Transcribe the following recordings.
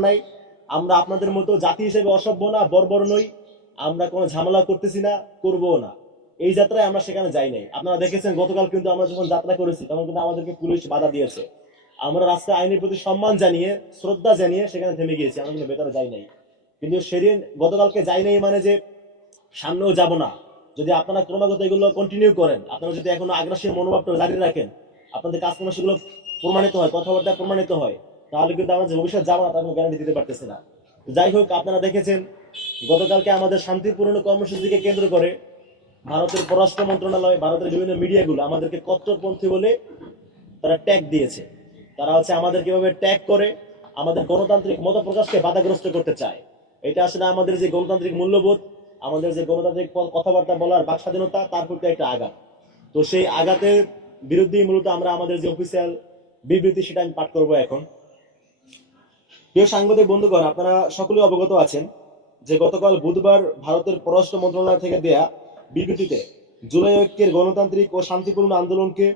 নাই। আমরা আপনাদের মতো জাতি হিসেবে অসভ্য না, বর্বর নই। আমরা কোনো ঝামেলা করতেছি না, করবো না। এই যাত্রায় আমরা সেখানে যাই নাই। আপনারা দেখেছেন গতকাল কিন্তু আমরা যখন যাত্রা করেছি তখন কিন্তু আমাদেরকে পুলিশ বাধা দিয়েছে। আমরা রাস্তায় আইনের প্রতি সম্মান জানিয়ে, শ্রদ্ধা জানিয়ে সেখানে থেমে গিয়েছি, আমরা কিন্তু ভেতরে যাই নাই। কিন্তু সেদিন গতকালকে যাই নাই মানে যে সামনেও যাব না। যদি আপনারা ক্রমাগত এগুলো কন্টিনিউ করেন, আপনারা যদি এখনো আগ্রাসী মনোভাবটা জারি রাখেন, আপনাদের কাজকর্ম সেগুলো প্রমাণিত হয়, কথাবার্তা প্রমাণিত হয়, তাহলে কিন্তু আমরা যে ভবিষ্যৎ যাবো না তার কোনো গ্যারান্টি দিতে পারতেছি না। যাই হোক, আপনারা দেখেছেন গতকালকে আমাদের শান্তিপূর্ণ কর্মসূচিকে কেন্দ্র করে ভারতের পররাষ্ট্র মন্ত্রণালয়, ভারতের বিভিন্ন মিডিয়াগুলো আমাদেরকে কট্টরপন্থী বলে তারা ট্যাগ দিয়েছে। তারা হচ্ছে আমাদের কিভাবে ট্যাগ করে আমাদের গণতান্ত্রিক মত প্রকাশকে বাধাগ্রস্ত করতে চায়। এটা আসলে আমাদের যে গণতান্ত্রিক মূল্যবোধ, আমাদের যে গণতান্ত্রিক কথাবার্তা বলার বাক স্বাধীনতা, তার প্রতি একটা আঘাত। তো সেই আঘাতের বিরুদ্ধেই মূলত আমরা আমাদের যে অফিসিয়াল বিবৃতি সেটা আমি পাঠ করবো এখন। প্রিয় সাংবাদিক বন্ধুগণ, আপনারা সকলেই অবগত আছেন যে গতকাল বুধবার ভারতের পররাষ্ট্র মন্ত্রণালয় থেকে দেয়া বিবৃতিতে জুলাই ঐক্যের গণতান্ত্রিক ও শান্তিপূর্ণ আন্দোলনকে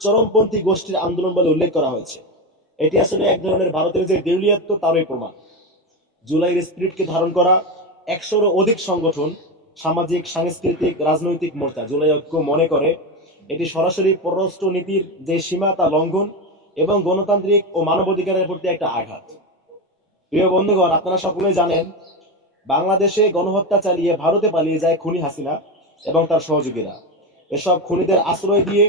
চরমপন্থী গোষ্ঠীর আন্দোলন বলে উল্লেখ করা হয়েছে। এটি আসলে এক ধরনের ভারতের যে দেউলিয়াত্ব তারই প্রমাণ। জুলাইয়ের স্পিরিটকে ধারণ করা 100-রও অধিক সংগঠন, সামাজিক, সাংস্কৃতিক, রাজনৈতিক মোর্চা জুলাই ঐক্য মনে করে এটি সরাসরি পররাষ্ট্র নীতির যে সীমা তা লঙ্ঘন এবং গণতান্ত্রিক ও মানবাধিকারের প্রতি একটা আঘাত। প্রিয় বন্ধুগণ, আপনারা সকলেই জানেন বাংলাদেশে গণহত্যা চালিয়ে ভারতে পালিয়ে যায় খুনি হাসিনা এবং তার সহযোগীরা। এসব খুনিদের আশ্রয় দিয়ে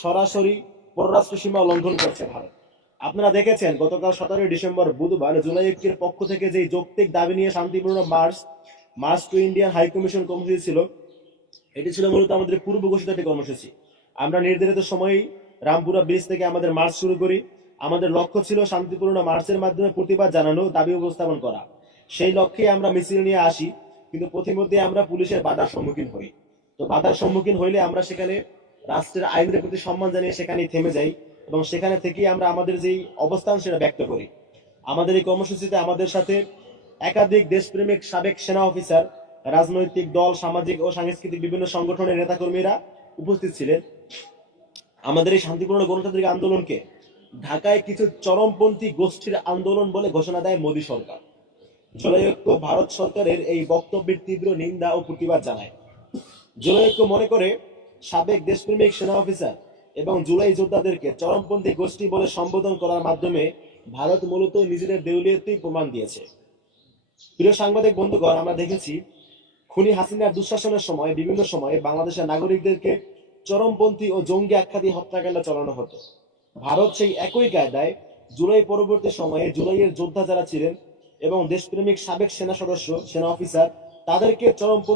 সরাসরি পররাষ্ট্র সীমা লঙ্ঘন করছে ভারত। আপনারা দেখেছেন গতকাল 17 ডিসেম্বর বুধবার জুলাই ঐক্যের পক্ষ থেকে যে যৌক্তিক দাবি নিয়ে শান্তিপূর্ণ march to Indian high commission কর্মসূচি ছিল, এটি ছিল মূলত আমাদের পূর্ব ঘোষিত একটি কর্মসূচি। আমরা নির্ধারিত সময়েই রামপুরা ব্রিজ থেকে আমাদের মার্চ শুরু করি। আমাদের লক্ষ্য ছিল শান্তিপূর্ণ মার্চের মাধ্যমে প্রতিবাদ জানানো, দাবি উপস্থাপন করা। সেই লক্ষ্যে আমরা মিছিল নিয়ে আসি, কিন্তু পথিমধ্যে আমরা পুলিশের বাধার সম্মুখীন হই। তো বাধার সম্মুখীন হইলে আমরা সেখানে রাষ্ট্রের আইনের প্রতি সম্মান জানিয়ে সেখানেই থেমে যাই এবং সেখানে থেকেই আমরা আমাদের যেই অবস্থান সেটা ব্যক্ত করি। আমাদের এই কর্মসূচিতে আমাদের সাথে একাধিক দেশপ্রেমিক সাবেক সেনা অফিসার, রাজনৈতিক দল, সামাজিক ও সাংস্কৃতিক বিভিন্ন সংগঠনের নেতাকর্মীরা উপস্থিত ছিলেন। আমাদের এই শান্তিপূর্ণ গণতান্ত্রিক আন্দোলনকে ঢাকায় কিছু চরমপন্থী গোষ্ঠীর আন্দোলন বলে ঘোষণা দেয় মোদী সরকার। জুলাই ঐক্য ভারত সরকারের এই বক্তব্যের তীব্র নিন্দা ও প্রতিবাদ জানায়। জুলাই ঐক্য মনে করে সাবেক দেশপ্রেমিক সেনা অফিসার এবং জুলাই যোদ্ধাদেরকে চরমপন্থী গোষ্ঠী বলে সম্বোধন করার মাধ্যমে ভারত মূলত নিজেদের দেউলিয়াত্বই প্রমাণ দিয়েছে। প্রিয় সাংবাদিক বন্ধুগণ, আমরা দেখেছি খুনি হাসিনার দুঃশাসনের সময় বিভিন্ন সময়ে বাংলাদেশের নাগরিকদেরকে চরমপন্থী ও জঙ্গি আখ্যা দিয়ে হত্যাকাণ্ড চালানো হতো। ভারত সেই একই কায়দায় জুলাই পরবর্তী সময়ে জুলাইয়ের যোদ্ধা যারা ছিলেন এবং দেশপ্রেমিক সাবেক সেনা সদস্য, সেনা অফিসার, তাদেরকে চরমপন্থী